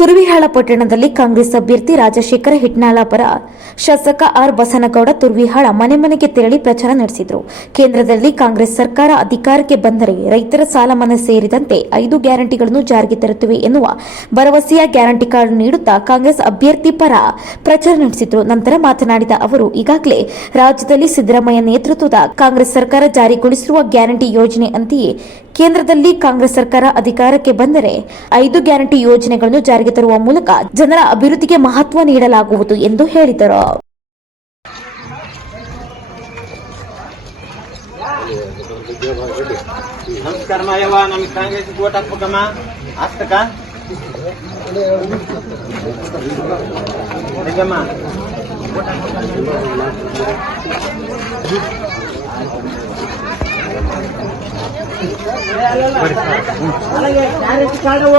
ತುರುವಿಹಾಳ ಪಟ್ಟಣದಲ್ಲಿ ಕಾಂಗ್ರೆಸ್ ಅಭ್ಯರ್ಥಿ ರಾಜಶೇಖರ ಹಿಟ್ನಾಳ ಪರ ಶಾಸಕ ಆರ್ ಬಸನಗೌಡ ತುರ್ವಿಹಾಳ ಮನೆ ಮನೆಗೆ ತೆರಳಿ ಪ್ರಚಾರ ನಡೆಸಿದರು. ಕೇಂದ್ರದಲ್ಲಿ ಕಾಂಗ್ರೆಸ್ ಸರ್ಕಾರ ಅಧಿಕಾರಕ್ಕೆ ಬಂದರೆ ರೈತರ ಸಾಲ ಮನ್ನಾ ಸೇರಿದಂತೆ ಐದು ಗ್ಯಾರಂಟಿಗಳನ್ನು ಜಾರಿಗೆ ತರುತ್ತಿವೆ ಎನ್ನುವ ಭರವಸೆಯ ಗ್ಯಾರಂಟಿ ಕಾರ್ಡ್ ನೀಡುತ್ತಾ ಕಾಂಗ್ರೆಸ್ ಅಭ್ಯರ್ಥಿ ಪರ ಪ್ರಚಾರ ನಡೆಸಿದರು. ನಂತರ ಮಾತನಾಡಿದ ಅವರು, ಈಗಾಗಲೇ ರಾಜ್ಯದಲ್ಲಿ ಸಿದ್ದರಾಮಯ್ಯ ನೇತೃತ್ವದ ಕಾಂಗ್ರೆಸ್ ಸರ್ಕಾರ ಜಾರಿಗೊಳಿಸಿರುವ ಗ್ಯಾರಂಟಿ ಯೋಜನೆ ಅಂತೆಯೇ ಕೇಂದ್ರದಲ್ಲಿ ಕಾಂಗ್ರೆಸ್ ಸರ್ಕಾರ ಅಧಿಕಾರಕ್ಕೆ ಬಂದರೆ ಐದು ಗ್ಯಾರಂಟಿ ಯೋಜನೆಗಳನ್ನು ಜಾರಿಗೆ ತರುವ ಮೂಲಕ ಜನರ ಅಭಿವೃದ್ಧಿಗೆ ಮಹತ್ವ ನೀಡಲಾಗುವುದು ಎಂದು ಹೇಳಿದರು. ನಮಸ್ಕಾರ ಮಾಯವ್ವ